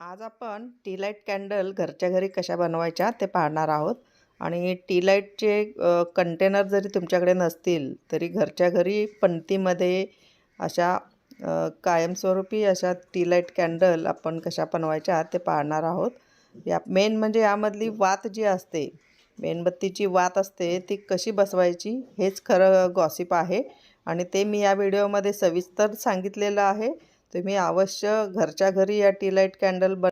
आज आपण T light candle घरच्या घरी कशा बनवायच्या ते पाहणार आहोत. आणि टी लाईटचे कंटेनर जरी तुमच्याकडे नसतील तरी घरच्या घरी पणतीमध्ये अशा कायमस्वरूपी अशा टी लाइट कॅन्डल आपण कशा बनवायच्या ते पाहणार आहोत. या मेन म्हणजे यामधली वात जी असते मेणबत्तीची वात असते ती कशी बसवायची हेच खरं गॉसिप आहे. आणि ते मी या व्हिडिओमध्ये सविस्तर सांगितलेलं आहे. तुम्ही अवश्य घरच्या घरी या टी लाइट कॅन्डल बन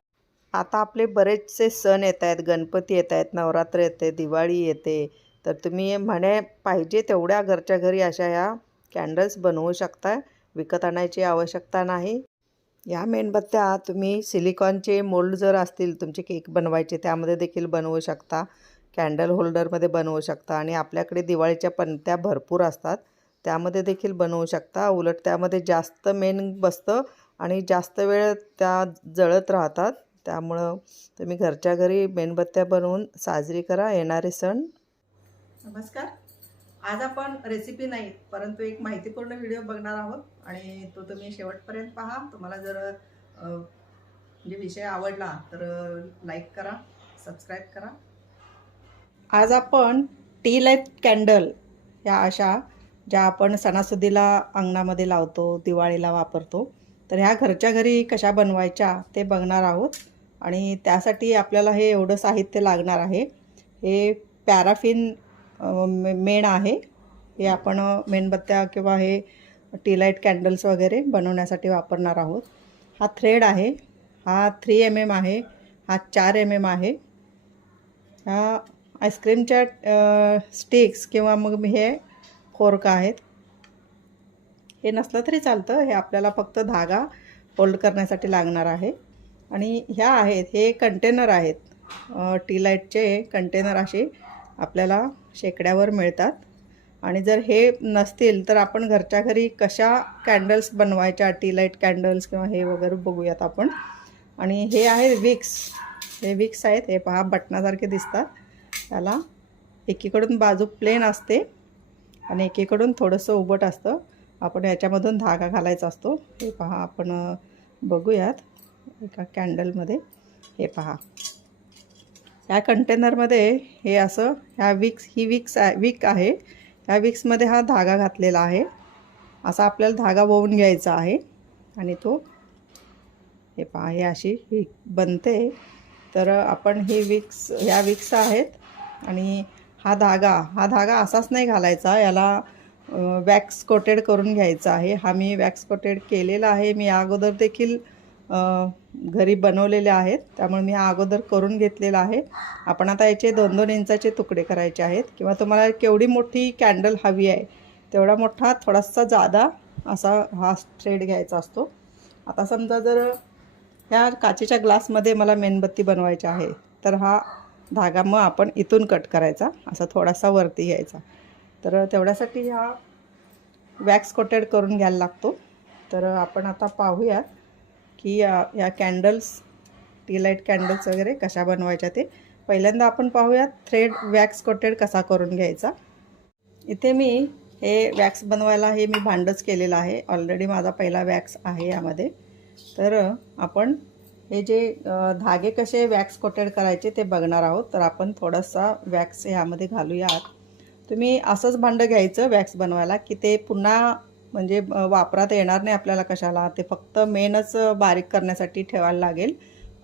आता आपले बरेचसे सण येत आहेत गणपती येत आहेत नवरात्र येते दिवाळी येते. तर तुम्ही म्हणे पाहिजे तेवढ्या घरच्या घरी अशा ह्या कॅन्डल्स बनवू शकता विकत आणायची आवश्यकता नाही. या मेणबत्त्या तुम्ही सिलिकॉनचे मोल्ड जर असतील तुमचे केक बनवायचे त्यामध्ये देखील बनवू शकता. कॅन्डल होल्डरमध्ये बनवू शकता आणि आपल्याकडे दिवाळीच्या पणत्या भरपूर असतात. त्यामध्ये देखील बनवू शकता. उलट त्यामध्ये जास्त मेन बसतं आणि जास्त वेळ त्या जळत राहतात. त्यामुळं तुम्ही घरच्या घरी मेणबत्त्या बनवून साजरी करा. येणारे सण. नमस्कार. आज आपण रेसिपी नाही परंतु एक माहितीपूर्ण व्हिडिओ बघणार आहोत आणि तो तुम्ही शेवटपर्यंत पहा. तुम्हाला जर म्हणजे विषय आवडला तर लाईक करा सबस्क्राईब करा. आज आपण टी लाइट कॅन्डल या अशा ज्या आपण सणासुदीला अंगणामध्ये लावतो दिवाळीला वापरतो तर ह्या घरच्या घरी कशा बनवायच्या ते बघणार आहोत. आणि त्यासाठी आपल्याला हे एवढं साहित्य लागणार आहे. हे पॅराफिन मे- मेण आहे. हे आपण मेणबत्त्या किंवा हे टीलाईट कॅन्डल्स वगैरे बनवण्यासाठी वापरणार आहोत. हा थ्रेड आहे. हा थ्री एम एम आहे. हा चार एम एम आहे. हा आईस्क्रीमच्या स्टिक्स किंवा मग हे फोर्क आहेत. हे नसलं तरी चालतं. हे आपल्याला फक्त धागा फोल्ड करण्यासाठी लागणार आहे. आणि ह्या आहेत हे कंटेनर आहेत. टी लाईटचे कंटेनर असे आपल्याला शेकड्यावर मिळतात. आणि जर हे नसतील तर आपण घरच्या घरी कशा कॅन्डल्स बनवायच्या? टी लाइट कॅन्डल्स किंवा हे वगैरे बघूयात आपण. आणि हे आहे विक्स. हे विक्स आहेत. हे पहा बटनासारखे दिसतात. त्याला एकीकडून बाजू प्लेन असते. आणि एकीकडून थोडंसं उबट असतं. आपण याच्यामधून धागा घालायचा असतो. हे पहा आपण बघूयात एका कॅन्डलमध्ये. हे पहा. ह्या कंटेनरमध्ये हे असं ह्या विक्स ही विक्स आहे विक आहे. ह्या विक्समध्ये हा धागा घातलेला आहे. असा आपल्याला धागा ववून घ्यायचा आहे. आणि तो हे पहा हे अशी ही बनते. तर आपण ही विक्स ह्या विक्स आहेत. आणि हा धागा हा धागा असाच नाही घालायचा. याला वॅक्स कोटेड करून घ्यायचा आहे. हा मी वॅक्स कोटेड केलेला आहे. मी अगोदर देखील घरी बनवलेले आहेत. त्यामुळे मी हा अगोदर करून घेतलेला आहे. आपण आता याचे दोन दोन इंचाचे तुकडे करायचे आहेत. किंवा तुम्हाला केवढी मोठी कॅन्डल हवी आहे तेवढा मोठा थोडासा जादा असा हा थ्रेड घ्यायचा असतो. आता समजा जर ह्या काचेच्या ग्लासमध्ये मला मेणबत्ती बनवायची आहे तर हा धागा मग आपण इथून कट करायचा. असा थोडासा वरती घ्यायचा. तर तेवढ्यासाठी हा वॅक्स कोटेड करून घ्यायला लागतो. तर आपण आता पाहूया की या या कॅन्डल्स टी लाइट कॅन्डल्स वगैरे कशा बनवायच्या ते. पहिल्यांदा आपण पाहूया थ्रेड वॅक्स कोटेड कसा करून घ्यायचा. इथे मी हे वॅक्स बनवायला हे मी भांडच केलेलं आहे. ऑलरेडी माझा पहिला वॅक्स आहे यामध्ये. तर आपण हे जे धागे कसे वॅक्स कोटेड करायचे ते बघणार आहोत. तर आपण थोडासा वॅक्स ह्यामध्ये घालूयात तुम्ही असंच भांडं घ्यायचं वॅक्स बनवायला की ते पुन्हा म्हणजे वापरात येणार नाही आपल्याला कशाला. ते फक्त मेनच बारीक करण्यासाठी ठेवायला लागेल.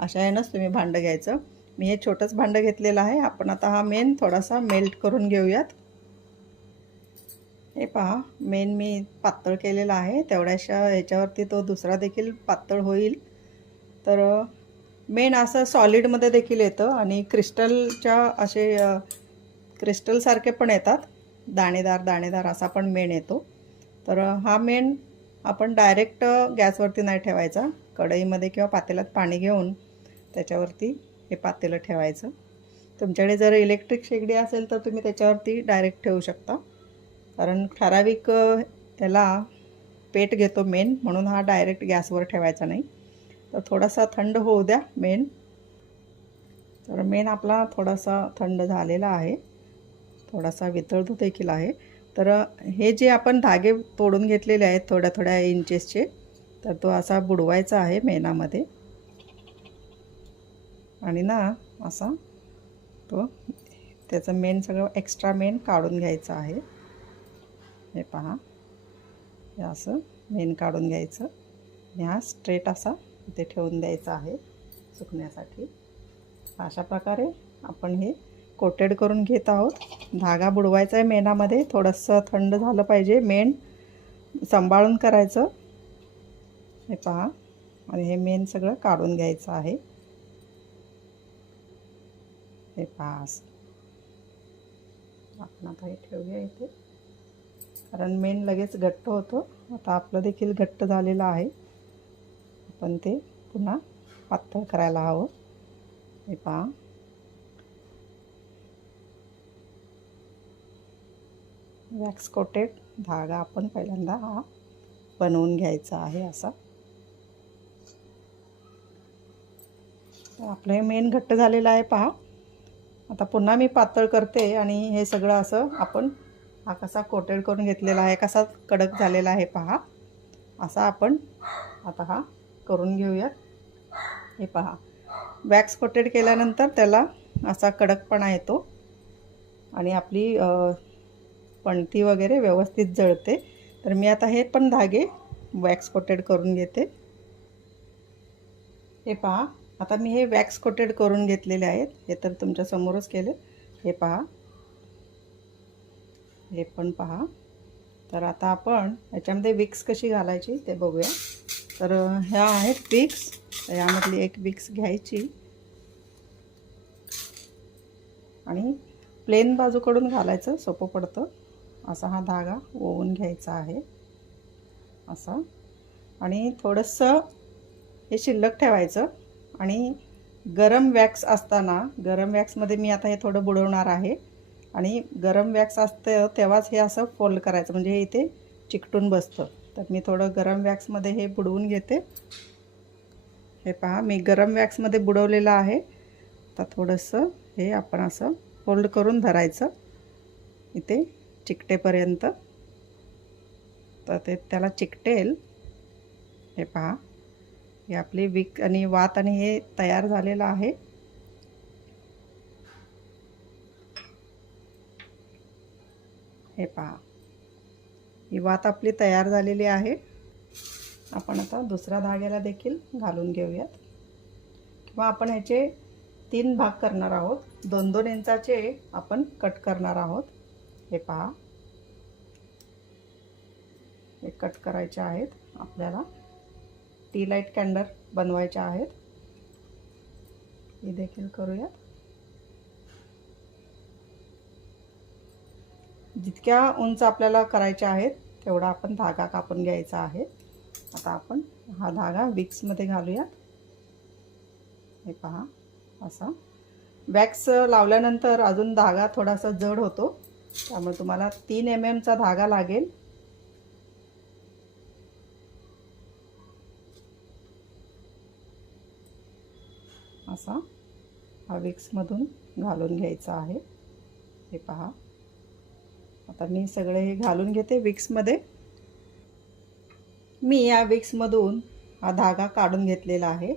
अशा येणंच तुम्ही भांडं घ्यायचं. मी हे छोटंच भांडं घेतलेलं आहे. आपण आता हा मेन थोडासा मेल्ट करून घेऊयात. हे पहा मेन मी पातळ केलेला आहे. तेवढ्याशा ह्याच्यावरती तो दुसरा देखील पातळ होईल. तर मेन असं सॉलिडमध्ये देखील येतं आणि क्रिस्टलच्या असे क्रिस्टलसारखे पण येतात. दाणेदार दाणेदार असा पण मेण येतो. तर हा मेण आपण डायरेक्ट गॅसवरती नाही ठेवायचा. कढईमध्ये किंवा पातेल्यात पाणी घेऊन त्याच्यावरती हे पातेलं ठेवायचं. तुमच्याकडे जर इलेक्ट्रिक शेगडी असेल तर तुम्ही त्याच्यावरती डायरेक्ट ठेवू शकता. कारण ठराविक त्याला याला पेट घेतो मेन म्हणून हा डायरेक्ट गॅसवर ठेवायचा नाही. तर थोडासा थंड होऊ द्या मेन. तर मेन आपला थोडासा थंड झालेला आहे. थोडासा वितळतो देखील आहे. तर हे जे आपण धागे तोडून घेतलेले आहेत थोड्या थोड्या इंचेसचे तर तो असा बुडवायचा आहे मेनामध्ये. आणि ना असा तो त्याचं मेन सगळं एक्स्ट्रा मेन काढून घ्यायचं आहे. हे पहा. हे असं मेन काढून घ्यायचं. आणि हा स्ट्रेट असा इथे ठेवून द्यायचं आहे सुकण्यासाठी. अशा प्रकारे आपण हे कोटेड करून घेत आहोत. धागा बुडवायचा आहे मेणामध्ये. थोडंसं थंड झालं पाहिजे मेण. सांभाळून करायचं. हे पहा. आणि हे मेन सगळं काढून घ्यायचं आहे. हे पहा असं. आपण आता हे ठेवूया इथे. कारण मेन लगेच घट्ट होतो. आता आपलं देखील घट्ट झालेलं आहे. आपण ते पुन्हा पातळ करायला हवं. हे पहा. वॅक्स कोटेड धागा आपण पहिल्यांदा हा बनवून घ्यायचा आहे असा. तर आपलं हे मेन घट्ट झालेलं आहे पहा. आता पुन्हा मी पातळ करते आणि हे सगळं असं आपण हा कसा कोटेड करून घेतलेला आहे कसा कडक झालेला आहे पहा. असा आपण आता हा करून घेऊयात. हे पहा. वॅक्स कोटेड केल्यानंतर त्याला असा कडकपणा येतो आणि आपली पणती वगैरे व्यवस्थित जळते. तर मी आता हे पण धागे वॅक्स कोटेड करून घेते. हे पहा. आता मी हे वॅक्स कोटेड करून घेतलेले आहेत. हे तर तुमच्यासमोरच केले. हे पहा. हे पण पहा. तर आता आपण याच्यामध्ये विक्स कशी घालायची ते बघूया. तर ह्या आहेत विक्स तर यामधली एक विक्स घ्यायची. आणि प्लेन बाजूकडून घालायचं सोपं पडतं. असा हा धागा ओवून घ्यायचा आहे. असा. आणि थोडंसं हे शिल्लक ठेवायचं. आणि गरम वॅक्स असताना गरम वॅक्समध्ये मी आता हे थोडं बुडवणार आहे. आणि गरम वॅक्स असतं तेव्हाच हे असं फोल्ड करायचं. म्हणजे हे इथे चिकटून बसतं. तर मी थोडं गरम वॅक्समध्ये हे बुडवून घेते. हे पहा मी गरम वॅक्समध्ये बुडवलेलं आहे. तर थोडंसं हे आपण असं फोल्ड करून धरायचं इथे चिकटेपर्यंत. तर ते त्याला चिकटेल. हे पहा हे आपली विक आणि वात आणि हे तयार झालेलं आहे. हे पहा ही वात आपली तयार झालेली आहे. आपण आता दुसऱ्या धाग्याला देखील घालून घेऊयात. किंवा आपण ह्याचे तीन भाग करणार आहोत. दोन दोन इंचाचे आपण कट करणार आहोत. हे पहा. हे कट करायचे आहेत. आपल्याला टी लाइट कॅन्डर बनवायच्या आहेत. हे देखील करूयात. जितक्या उंच आपल्याला करायच्या आहेत तेवढा आपण धागा कापून घ्यायचा आहे. आता आपण हा धागा विक्समध्ये घालूयात हे पहा असा. वॅक्स लावल्यानंतर अजून धागा थोडासा जड होतो. त्यामुळे तुम्हाला तीन एम एमचा धागा लागेल. असा हा विक्समधून घालून घ्यायचा आहे. हे पहा. आता मी सगळे हे घालून घेते विक्समध्ये. मी या विक्समधून हा धागा काढून घेतलेला आहे.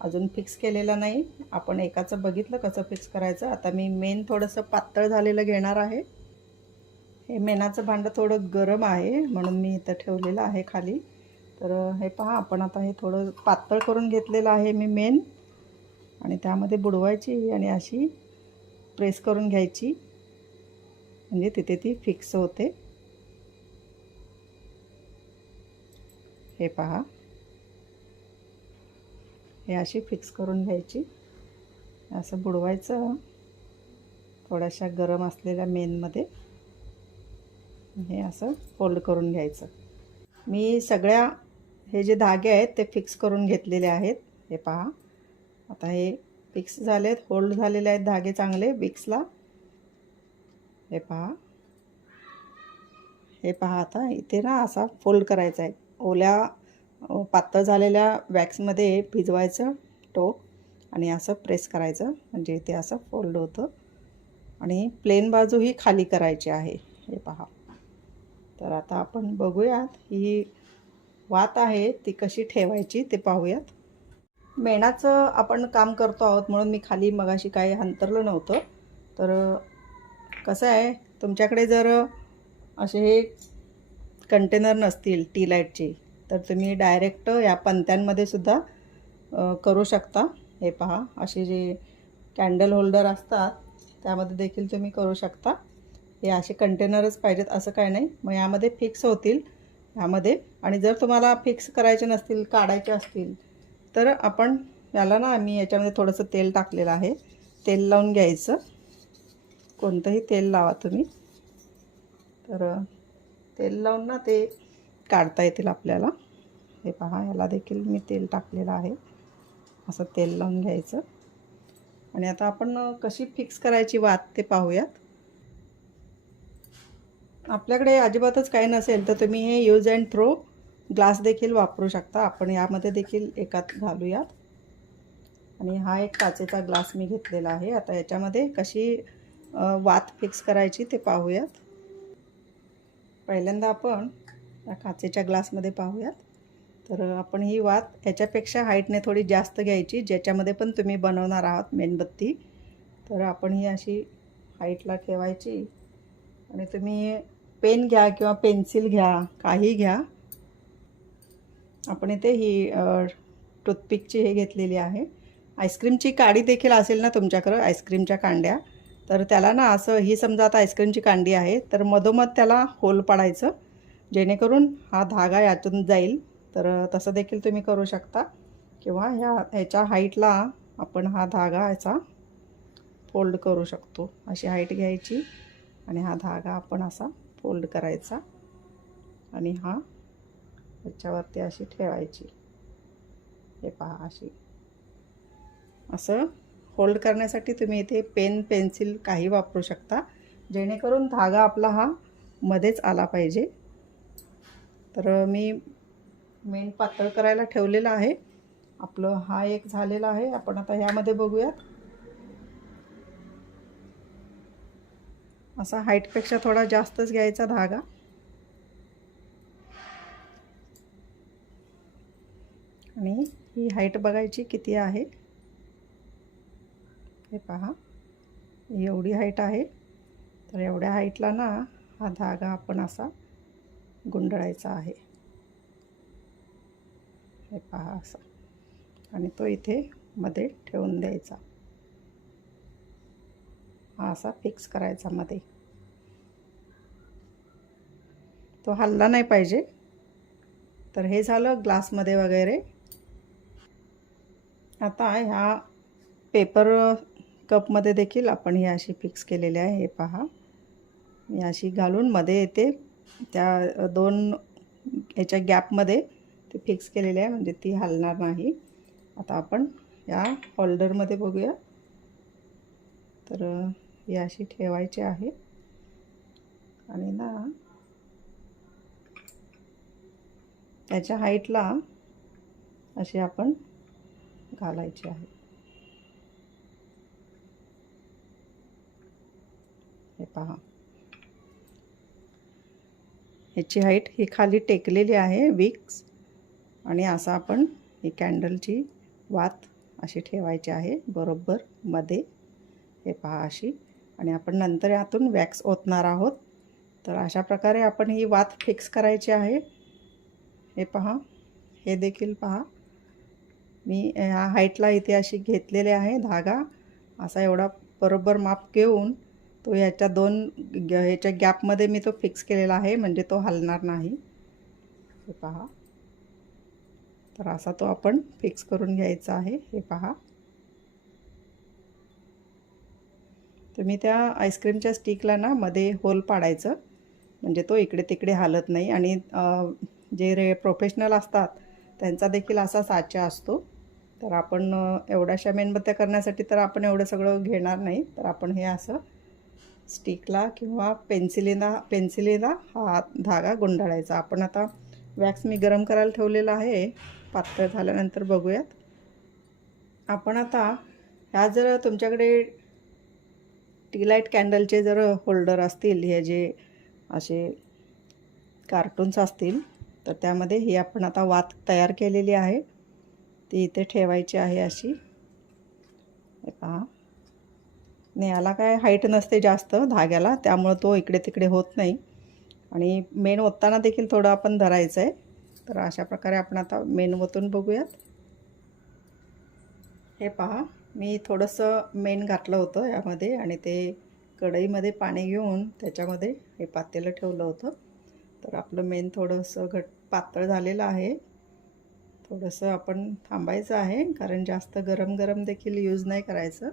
अजून फिक्स केलेला नाही. आपण एकाचं बघितलं कसं फिक्स करायचं. आता मी मेन थोडंसं पातळ झालेलं घेणार आहे. हे मेनाचं भांडं थोडं गरम आहे म्हणून मी इथं ठेवलेलं आहे खाली. तर हे पहा आपण आता हे थोडं पातळ करून घेतलेलं आहे मी मेन. आणि त्यामध्ये बुडवायची आणि अशी प्रेस करून घ्यायची. म्हणजे तिथे ती फिक्स होते. हे पहा. हे अशी फिक्स करून घ्यायची. असं बुडवायचं. थोड्याशा गरम असलेल्या मेनमध्ये हे असं फोल्ड करून घ्यायचं. मी सगळ्या हे जे धागे आहेत ते फिक्स करून घेतलेले आहेत. हे पहा. आता हे फिक्स झाले आहेत होल्ड झालेले आहेत धागे चांगले विक्सला हे पहा. हे पहा आता इथे ना असा फोल्ड करायचा आहे. ओल्या पातळ झालेल्या वॅक्समध्ये भिजवायचं टोक आणि असं प्रेस करायचं. म्हणजे इथे असं फोल्ड होतं. आणि प्लेन बाजू ही खाली करायची आहे. हे पहा. तर आता आपण बघूयात ही वात आहे ती कशी ठेवायची ते पाहूयात. मेणाचं आपण काम करतो आहोत म्हणून मी खाली मगाशी काही हंतरलं नव्हतं. तर कसं आहे तुमच्याकडे जर असे हे कंटेनर नसतील टी लाईटचे तर तुम्ही डायरेक्ट या पंत्यांमध्ये सुद्धा करू शकता. हे पहा असे जे कॅन्डल होल्डर असतात त्यामध्ये देखील तुम्ही करू शकता. हे असे कंटेनरच पाहिजेत असं काय नाही. मग यामध्ये फिक्स होतील ह्यामध्ये आणि जर तुम्हाला फिक्स करायचे नसतील काढायचे असतील तर आपण याला ना मी याच्यामध्ये थोडंसं तेल टाकलेलं आहे. तेल लावून घ्यायचं. कोणतंही तेल लावा तुम्ही. तर तेल लावून ना ते काढता येतील आपल्याला. हे पहा याला देखील मी तेल टाकलेलं आहे. असं तेल लावून घ्यायचं. आणि आता आपण कशी फिक्स करायची वात ते पाहूयात. आपल्याकडे अजिबातच काही नसेल तर तुम्ही हे यूज अँड थ्रो ग्लास देखील वापरू शकता. आपण यामध्ये देखील एकात घालूयात. आणि हा एक काचेचा ग्लास मी घेतलेला आहे. आता याच्यामध्ये कशी वात फिक्स करायची ते पाहूयात. पहिल्यांदा आपण काचेच्या ग्लासमध्ये पाहूयात. तर आपण ही वात याच्यापेक्षा हाईटने थोडी जास्त घ्यायची ज्याच्यामध्ये पण तुम्ही बनवणार आहात मेणबत्ती. तर आपण ही अशी हाईटला ठेवायची. आणि तुम्ही पेन घ्या किंवा पेन्सिल घ्या काही घ्या. आपण इथे ही टूथपिकची हे घेतलेली आहे. आईस्क्रीमची काडी देखील असेल ना तुमच्याकडं आईस्क्रीमच्या कांड्या. तर त्याला ना असं ही समजा आता आईस्क्रीमची कांडी आहे तर मधोमध त्याला होल पाडायचं जेणेकरून हा धागा यातून जाईल. तर तसं देखील तुम्ही करू शकता. किंवा ह्या ह्याच्या हाईटला आपण हा धागा याचा फोल्ड करू शकतो. अशी हाईट घ्यायची आणि हा धागा आपण असा फोल्ड करायचा आणि हा याच्यावरती अशी ठेवायची. हे पहा अशी. असं होल्ड करण्यासाठी तुम्ही इथे पेन पेन्सिल काही वापरू शकता. जेणेकरून धागा आपला हा मध्येच आला पाहिजे. तर मी मेन पातळ करायला ठेवलेला आहे. आपलं हा एक झालेला आहे. आपण आता ह्यामध्ये बघूयात. असा हाईटपेक्षा थोडा जास्तच घ्यायचा धागा. आणि ही हाईट बघायची किती आहे? हे पहा. एवढी हाईट आहे. तर एवढ्या हाईटला ना हा धागा आपण असा गुंडळायचा आहे. हे पहा असा. आणि तो इथे मध्ये ठेवून द्यायचा. हा असा फिक्स करायचा मध्ये. तो हल्ला नाही पाहिजे. तर हे झालं ग्लासमध्ये वगैरे. आता ह्या पेपर कपमध्ये देखील आपण ही अशी फिक्स केलेली आहे हे पहा. मी अशी घालून मध्ये येते. त्या दोन याच्या गॅपमध्ये ते फिक्स केलेले आहे म्हणजे ती हलणार नाही. आता आपण या होल्डरमध्ये बघूया. तर ही अशी ठेवायची आहे. आणि ना त्याच्या हाईटला अशी आपण घालायची आहे. हे पहा. ह्याची हाईट ही खाली टेकलेली आहे विक्स. आणि असा आपण ही कॅन्डलची वात अशी ठेवायची आहे बरोबर मध्ये. हे पहा अशी. आणि आपण नंतर यातून वॅक्स ओतणार आहोत. तर अशा प्रकारे आपण ही वात फिक्स करायची आहे. हे पहा. हे देखील पहा. मी ह्या हाईटला इथे अशी घेतलेले आहे धागा. असा एवढा बरोबर माप घेऊन तो याच्या दोन ग ह्याच्या गॅपमध्ये मी तो फिक्स केलेला आहे म्हणजे तो हलणार नाही. हे पहा. तर असा तो आपण फिक्स करून घ्यायचा आहे. हे पहा. तुम्ही त्या आईस्क्रीमच्या स्टिकला ना मध्ये होल पाडायचं. म्हणजे तो इकडे तिकडे हालत नाही. आणि जे रे प्रोफेशनल असतात त्यांचा देखील असा साचा असतो. तर आपण एवढ्याशा मेणबत्त्या करण्यासाठी तर आपण एवढं सगळं घेणार नाही. तर आपण हे असं स्टिकला किंवा पेन्सिलीला पेन्सिलीला हा धागा गुंडाळायचा. आपण आता वॅक्स मी गरम करायला ठेवलेला आहे. पातळ झाल्यानंतर बघूयात. आपण आता ह्या जर तुमच्याकडे टी लाइट कॅन्डलचे जर होल्डर असतील हे जे असे कार्टून्स असतील तर त्यामध्ये ही आपण आता वात तयार केलेली आहे. ती इथे ठेवायची आहे अशी. हे पहा. आणि याला काय हाईट नसते जास्त धाग्याला त्यामुळं तो इकडे तिकडे होत नाही. आणि मेन ओतताना देखील थोडं आपण धरायचं आहे तर अशा प्रकारे आपण आता मेन ओतून बघूयात. हे पहा मी थोडंसं मेन घातलं होतं यामध्ये आणि ते कढईमध्ये पाणी घेऊन त्याच्यामध्ये हे पातेलं ठेवलं होतं. तर आपलं मेन थोडंसं घट पातळ झालेलं आहे. थोडंसं आपण थांबायचं आहे कारण जास्त गरम गरम देखील यूज नाही करायचं.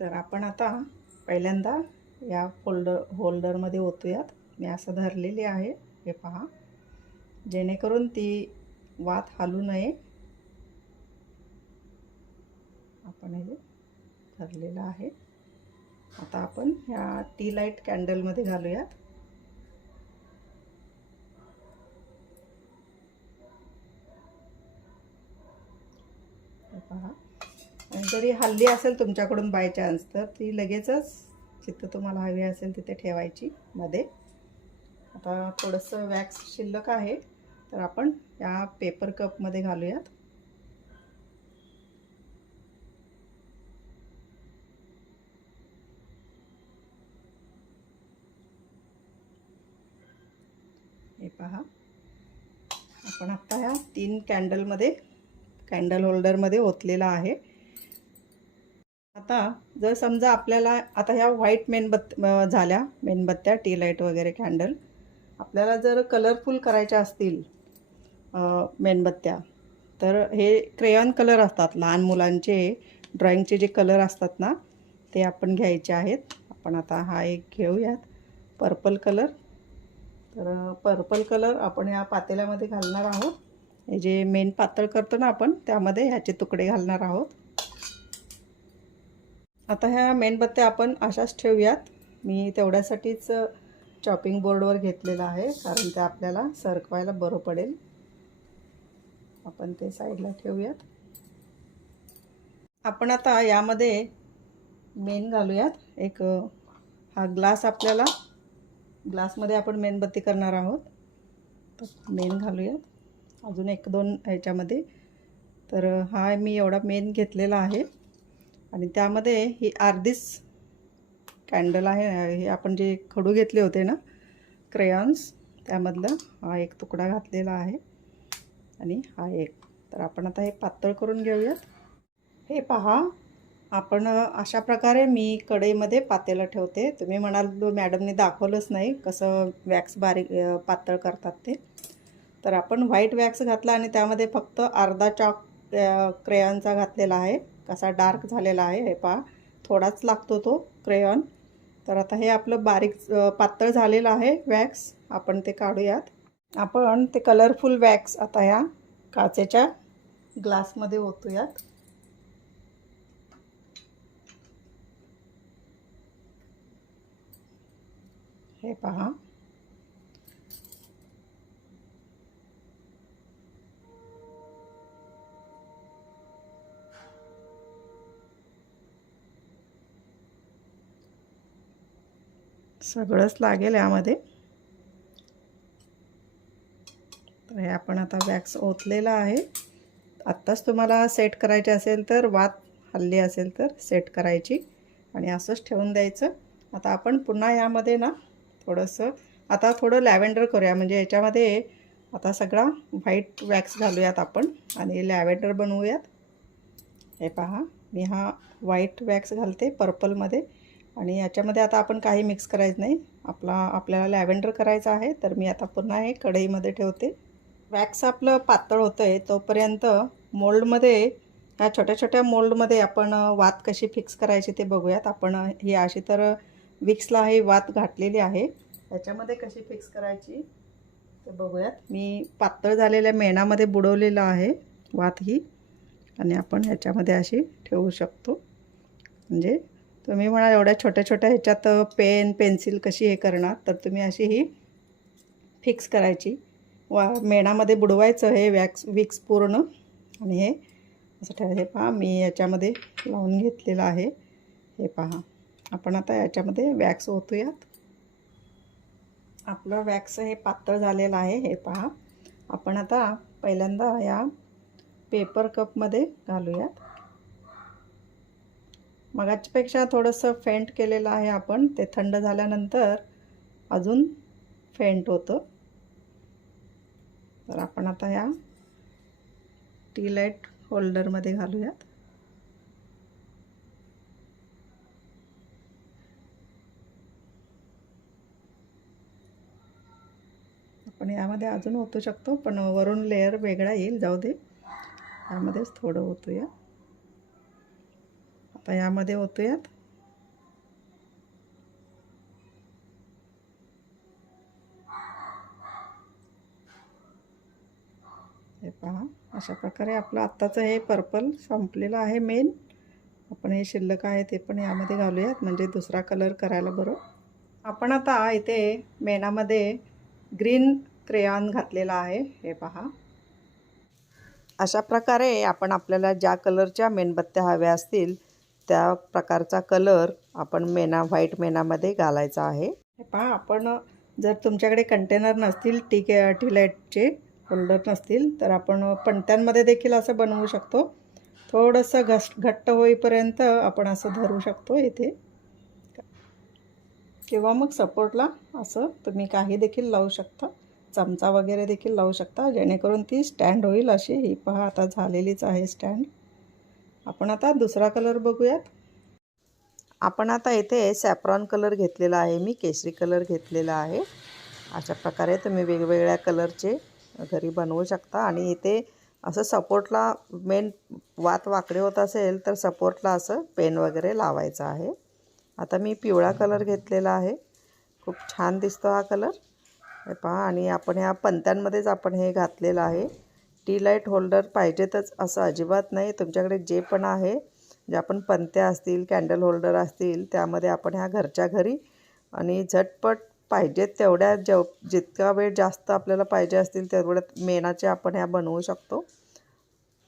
तर आपण आता पहिल्यांदा या फोल्डर होल्डरमध्ये ओतूयात. मी असं धरलेली आहे. हे पहा. जेणेकरून ती वात हालू नये. आपण हे धरलेलं आहे. आता आपण ह्या टी लाइट कॅन्डलमध्ये घालूयात. हे पहा. आणि जरी हल्ली असेल तुमच्याकडून बाय चान्स तर ती लगेचच जिथं तुम्हाला हवी असेल तिथे ठेवायची मध्ये. आता थोडंसं वॅक्स शिल्लक आहे तर आपण या पेपर कपमध्ये घालूयात. हे पहा. आपण आत्ता ह्या तीन कॅन्डलमध्ये कॅन्डल होल्डरमध्ये ओतलेला आहे. आता जर समजा आपल्याला आता ह्या व्हाईट मेणबत् झाल्या मेणबत्त्या टी लाइट वगैरे कॅन्डल आपल्याला जर कलरफुल करायच्या असतील मेणबत्त्या तर हे क्रेयॉन कलर असतात. लहान मुलांचे ड्रॉइंगचे जे कलर असतात ना ते आपण घ्यायचे आहेत. आपण आता हा एक घेऊयात. पर्पल कलर तर पर्पल कलर आपण या पातेल्यामध्ये घालणार आहोत. हे जे मेन पातळ करतो ना आपण त्यामध्ये ह्याचे तुकडे घालणार आहोत. आता ह्या मेणबत्त्या आपण अशाच ठेवूयात. मी तेवढ्यासाठीच चॉपिंग बोर्डवर घेतलेलं आहे कारण ते आपल्याला सरकवायला बरं पडेल. आपण ते साईडला ठेवूयात. आपण आता यामध्ये मेन घालूयात. एक हा ग्लास आपल्याला ग्लासमध्ये आपण मेणबत्ती करणार आहोत. तर मेन घालूयात. अजून एक दोन ह्याच्यामध्ये. तर हा मी एवढा मेन घेतलेला आहे. आणि त्यामध्ये ही अर्धीच कॅन्डल आहे हे आपण जे खडू घेतले होते ना क्रेयॉन्स त्यामधलं हा एक तुकडा घातलेला आहे. आणि हा एक. तर आपण आता हे पातळ करून घेऊयात. हे पहा आपण अशा प्रकारे मी कढईमध्ये पातेलं ठेवते. तुम्ही म्हणाल मॅडमने दाखवलंच नाही कसं वॅक्स बारीक पातळ करतात ते. तर आपण व्हाईट वॅक्स घातला आणि त्यामध्ये फक्त अर्धा चॉक क्रेयॉनचा घातलेला आहे. कसा डार्क झालेला आहे हे पहा. थोडाच लागतो तो क्रेयॉन. तर आता हे आपलं बारीक पातळ झालेलं आहे वॅक्स. आपण ते काढूयात. आपण ते कलरफुल वॅक्स आता ह्या काचेच्या ग्लासमध्ये ओतूयात. हे पहा. सगळंच लागेल यामध्ये. तर हे आपण आता वॅक्स ओतलेलं आहे. आत्ताच तुम्हाला सेट करायचे असेल तर वात हल्ली असेल तर सेट करायची. आणि असंच ठेवून द्यायचं. आता आपण पुन्हा यामध्ये ना थोडंसं आता थोडं लॅव्हेंडर करूया. म्हणजे याच्यामध्ये आता सगळा व्हाईट वॅक्स घालूयात आपण आणि लॅव्हेंडर बनवूयात. हे पहा मी हा व्हाईट वॅक्स घालते पर्पलमध्ये आणि याच्यामध्ये आता आपण काही मिक्स करायचं नाही. आपला आपल्याला लॅव्हेंडर करायचं आहे तर मी आता पुन्हा हे कढईमध्ये ठेवते. वॅक्स आपलं पातळ होतं आहे तोपर्यंत मोल्डमध्ये ह्या छोट्या छोट्या मोल्डमध्ये आपण वात कशी फिक्स करायची ते बघूयात. आपण ही अशी तर विक्सला हे वात घातलेली आहे. याच्यामध्ये कशी फिक्स करायची ते बघूयात. मी पातळ झालेल्या मेणामध्ये बुडवलेलं आहे वात ही. आणि आपण ह्याच्यामध्ये अशी ठेवू शकतो. म्हणजे तुम्ही म्हणा एवढ्या छोट्या छोट्या ह्याच्यात पेन पेन्सिल कशी हे करणार? तर तुम्ही अशी ही फिक्स करायची. वा मेणामध्ये बुडवायचं हे वॅक्स विक्स पूर्ण. आणि हे असं ठेवा हे पहा मी याच्यामध्ये लावून घेतलेलं आहे. हे पहा आपण आता याच्यामध्ये वॅक्स ओतूयात. आपलं वॅक्स हे पातळ झालेलं आहे हे पहा. आपण आता पहिल्यांदा या पेपर कपमध्ये घालूयात. मगाच्यापेक्षा थोडंसं फेंट केलेलं आहे आपण ते थंड झाल्यानंतर अजून फेंट होतं. तर आपण आता या टी लाइट होल्डरमध्ये घालूयात. आपण यामध्ये अजून ओतू शकतो पण वरून लेअर वेगळा येईल जाऊ दे. यामध्येच थोडं ओतूया. आता यामध्ये ओतूयात. हे पहा अशा प्रकारे आपलं आत्ताचं हे पर्पल संपलेलं आहे मेन. आपण हे शिल्लक आहे ते पण यामध्ये घालूयात म्हणजे दुसरा कलर करायला बरं. आपण आता इथे मेणामध्ये ग्रीन क्रेयॉन घातलेला आहे हे पहा. अशा प्रकारे आपण आपल्याला ज्या कलरच्या मेणबत्त्या हव्या असतील त्या प्रकारचा कलर आपण मेना व्हाईट मेनामध्ये घालायचा आहे. पहा आपण जर तुमच्याकडे कंटेनर नसतील टी के टी होल्डर नसतील तर आपण पणत्यांमध्ये देखील असं बनवू शकतो. थोडंसं घस घट्ट होईपर्यंत आपण असं धरू शकतो इथे. किंवा मग सपोर्टला असं तुम्ही काही देखील लावू शकता. चमचा वगैरे देखील लावू शकता जेणेकरून ती स्टँड होईल अशी. ही पहा आता झालेलीच आहे स्टँड. आपण आता दुसरा कलर बघूयात. आपण आता इथे सॅप्रॉन कलर घेतलेला आहे. मी केशरी कलर घेतलेला आहे. अशा प्रकारे तुम्ही वेगवेगळ्या कलरचे घरी बनवू शकता. आणि इथे असं सपोर्टला मेन वात वाकडे होत असेल तर सपोर्टला असं पेन वगैरे लावायचं आहे. आता मी पिवळा कलर घेतलेला आहे. खूप छान दिसतो हा कलर. हे पहा आणि आपण ह्या पंत्यांमध्येच आपण हे घातलेलं आहे. टी लाइट होल्डर पाहिजेतच असं अजिबात नाही. तुमच्याकडे जे पण आहे जे आपण पंत्या असतील कॅन्डल होल्डर असतील त्यामध्ये आपण ह्या घरच्या घरी आणि झटपट पाहिजेत तेवढ्या जेव जितका वेळ जास्त आपल्याला पाहिजे असतील तेवढ्या मेणाचे आपण ह्या बनवू शकतो.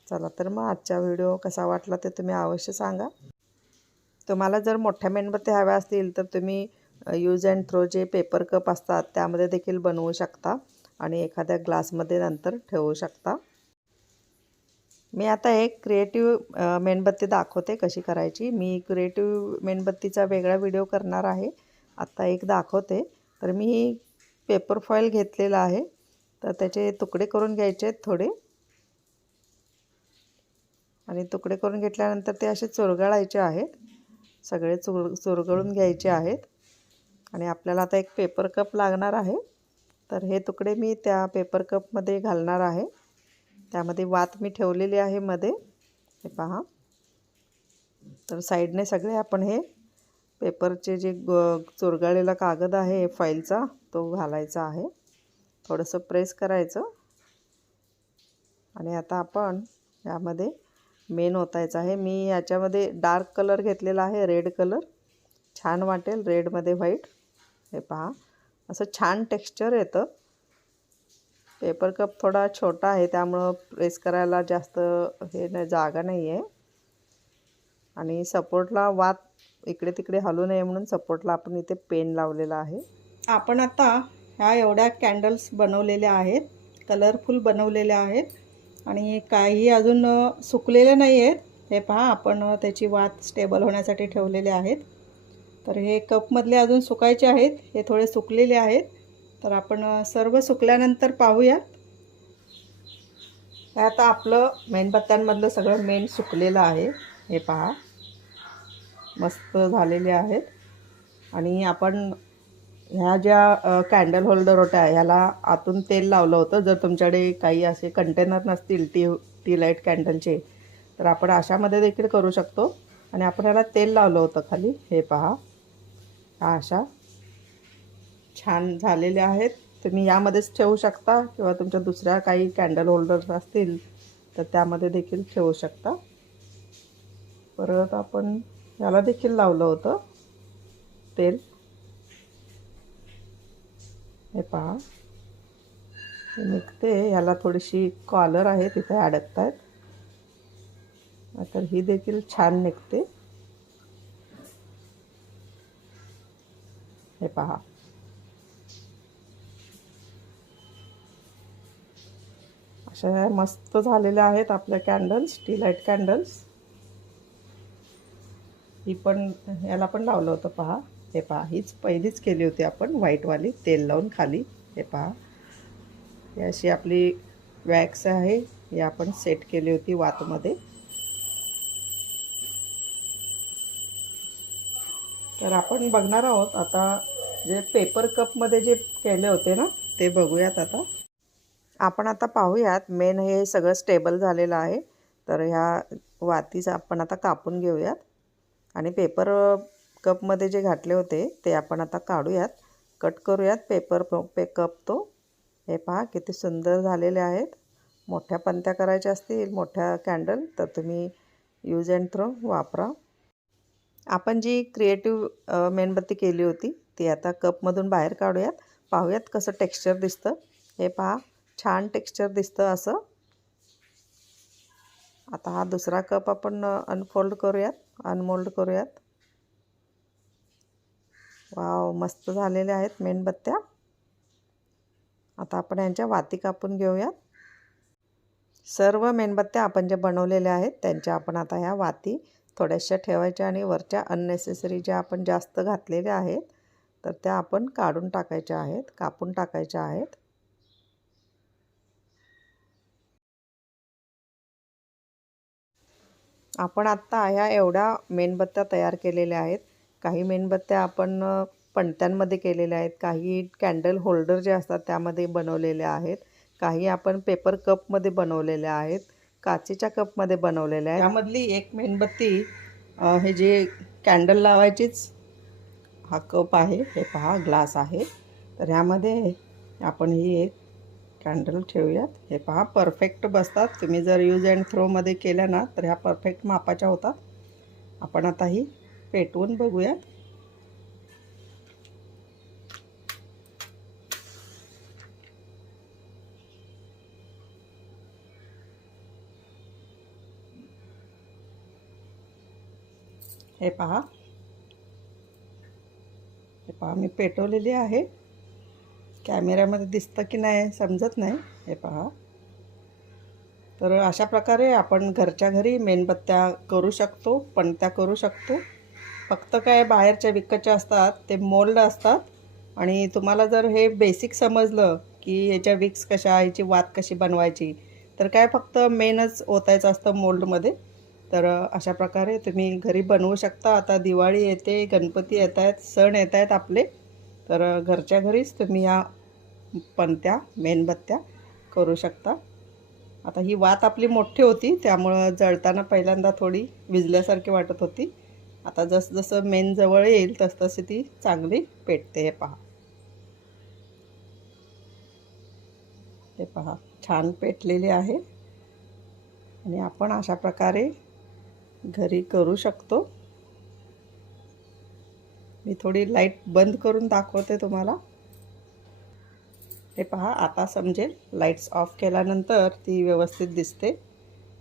चला तर मग आजचा व्हिडिओ कसा वाटला ते तुम्ही अवश्य सांगा. तुम्हाला जर मोठ्या मेणबत्त्या हव्या असतील तर तुम्ही यूज अँड थ्रो जे पेपर कप असतात त्यामध्ये देखील बनवू शकता. आणि एखाद्या ग्लासमध्ये नंतर ठेवू शकता. मी आता एक क्रिएटिव्ह मेणबत्ती दाखवते कशी करायची. मी क्रिएटिव्ह मेणबत्तीचा वेगळा व्हिडिओ करणार आहे. आत्ता एक दाखवते. तर मी ही पेपर फॉईल घेतलेला आहे. तर त्याचे तुकडे करून घ्यायचे आहेत थोडे. आणि तुकडे करून घेतल्यानंतर ते असे चुरगळायचे आहेत. सगळे चुर चुरगळून घ्यायचे आहेत. आणि आपल्याला आता एक पेपर कप लागणार आहे. तर हे तुकडे मी त्या पेपर कपमध्ये घालणार आहे. त्यामध्ये वात मी ठेवलेली आहे मध्ये. हे पहा. तर साईडने सगळे आपण हे पेपरचे जे ग चुरगाळलेला कागद आहे फाईलचा तो घालायचा आहे. थोडंसं प्रेस करायचं. आणि आता आपण यामध्ये मेन ओतायचं आहे. मी याच्यामध्ये डार्क कलर घेतलेला आहे रेड कलर. छान वाटेल रेडमध्ये व्हाईट. हे पहा. असं छान टेक्स्चर येतं. पेपर कप थोडा छोटा आहे त्यामुळं प्रेस करायला जास्त हे नाही जागा नाही आहे आणि सपोर्टला वात इकडे तिकडे हलू नये म्हणून सपोर्टला आपण इथे पेन लावलेला आहे. आपण आता ह्या एवढ्या कॅन्डल्स बनवलेल्या आहेत कलरफुल बनवलेल्या आहेत. आणि काही अजून सुकलेले नाही आहेत हे पहा आपण त्याची वात स्टेबल होण्यासाठी ठेवलेले आहेत. तर हे कपमधले अजून सुकायचे आहेत हे थोडे सुकलेले आहेत. तर आपण सर्व सुकल्यानंतर पाहूयात. आता आपलं मेणबत्त्यांमधलं सगळं मेण सुकलेलं आहे हे पहा. मस्त झालेले आहेत. आणि आपण ह्या ज्या कॅन्डल होल्डर होत्या ह्याला आतून तेल लावलं होतं. जर तुमच्याकडे काही असे कंटेनर नसतील टी टी लाइट कॅन्डलचे तर आपण अशामध्ये देखील करू शकतो. आणि आपण ह्याला तेल लावलं होतं खाली हे पहा. अशा छान झालेल्या आहेत. तुम्ही यामध्येच ठेवू शकता किंवा तुमच्या दुसऱ्या काही कॅन्डल होल्डर्स असतील तर त्यामध्ये देखील ठेवू शकता. परत आपण याला देखील लावलं होतं. तेल. हे पहा. निघते. याला थोडीशी कॉलर आहे तिथे अडकत आहेत तर ही देखील छान निघते. हे पहा. अशा मस्त झालेल्या आहेत आपल्या कॅन्डल्स टी लाइट कॅन्डल्स ही पण याला पण लावलं होतं पहा. हे पहा हीच पहिलीच केली होती आपण व्हाईटवाली तेल लावून खाली. हे पहा. ही अशी आपली वॅक्स आहे ही आपण सेट केली होती वातमध्ये. तर आपण बघणार आहोत आता जे पेपर कपमध्ये जे केले होते ना ते बघूयात आता. आपण आता पाहूयात मेन हे सगळं स्टेबल झालेलं आहे. तर ह्या वातीच आपण आता कापून घेऊयात. आणि पेपर कपमध्ये uh, जे घातले होते ते आपण आता काढूयात. कट करूयात पेपर पे कप तो. हे पहा किती सुंदर झालेले आहेत. मोठ्या पंत्या करायच्या असतील मोठ्या कॅन्डल तर तुम्ही यूज अँड थ्रो वापरा. आपण जी क्रिएटिव्ह uh, मेणबत्ती केली होती ती आता कपमधून बाहेर काढूयात. पाहूयात कसं टेक्स्चर दिसतं. हे पहा छान टेक्स्चर दिसतं असं. आता हा दुसरा कप आपण अनफोल्ड करूयात. अनमोल्ड करूयात. वाव मस्त झालेल्या आहेत मेणबत्त्या. आता आपण यांच्या वाती कापून घेऊयात. सर्व मेणबत्त्या आपण जे बनवलेल्या आहेत त्यांच्या आपण आता ह्या वाती थोड्याशा ठेवायच्या आणि वरच्या अननेसेसरी ज्या आपण जास्त घातलेल्या आहेत तर त्या आपण काढून टाकायच्या आहेत कापून टाकायच्या आहेत. आपण आत्ता ह्या एवढ्या मेणबत्त्या तयार केलेल्या आहेत. काही मेणबत्त्या आपण पणत्यांमध्ये केलेल्या आहेत. काही कॅन्डल होल्डर जे असतात त्यामध्ये बनवलेल्या आहेत. काही आपण पेपर कपमध्ये बनवलेल्या आहेत. काचेच्या कपमध्ये बनवलेल्या आहेत. त्यामधली एक मेणबत्ती हे जे कॅन्डल लावायचीच हा कप आहे हे पहा ग्लास आहे. तर ह्यामध्ये आपण ही एक कॅन्डल ठेवूयात. हे पहा परफेक्ट बसतात. तुम्ही जर यूज अँड थ्रोमध्ये केल्या ना तर ह्या परफेक्ट मापाच्या होतात. आपण आता ही पेटवून बघूयात. हे पहा हे पहा मी पेटवलेली आहे. कॅमेऱ्यामध्ये दिसतं की नाही समजत नाही हे पहा. तर अशा प्रकारे आपण घरच्या घरी मेणबत्त्या करू शकतो पणत्या करू शकतो. फक्त काय बाहेरच्या विकतच्या असतात ते मोल्ड असतात. आणि तुम्हाला जर हे बेसिक समजलं की याच्या विक्स कशा ह्याची वात कशी बनवायची तर काय फक्त मेनच ओतायचं असतं मोल्डमध्ये तर अशा प्रकारे तुम्ही घरी बनवू शकता. आता दिवाळी येते गणपती येत आहेत सण येत आहेत आपले. तर घरच्या घरीच तुम्ही या पणत्या मेणबत्त्या करू शकता. आता ही वात आपली मोठी होती त्यामुळं जळताना पहिल्यांदा थोडी विजल्यासारखी वाटत होती. आता जसजसं मेन जवळ येईल तसतशी ती चांगली पेटते हे पहा. हे पहा छान पेटलेली आहे. आणि आपण अशा प्रकारे घरी करू शकतो. मी थोडी लाइट बंद करून दाखवते तुम्हाला. हे पहा आता समजेल. लाईट्स ऑफ केल्यानंतर ती व्यवस्थित दिसते.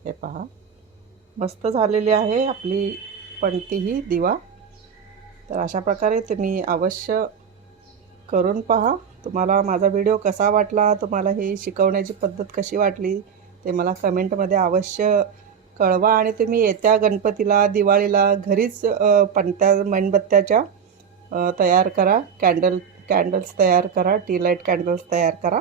हे पहा. मस्त झालेली आहे आपली पणतीही दिवा. तर अशा प्रकारे तुम्ही अवश्य करून पहा. तुम्हाला माझा व्हिडिओ कसा वाटला तुम्हाला ही शिकवण्याची पद्धत कशी वाटली ते मला कमेंटमध्ये अवश्य कळवा आणि तुम्ही येत्या गणपतीला दिवाळीला घरीच पणत्या मेणबत्त्याच्या तयार करा. कॅन्डल कॅन्डल्स तयार करा. टी लाइट कॅन्डल्स तयार करा.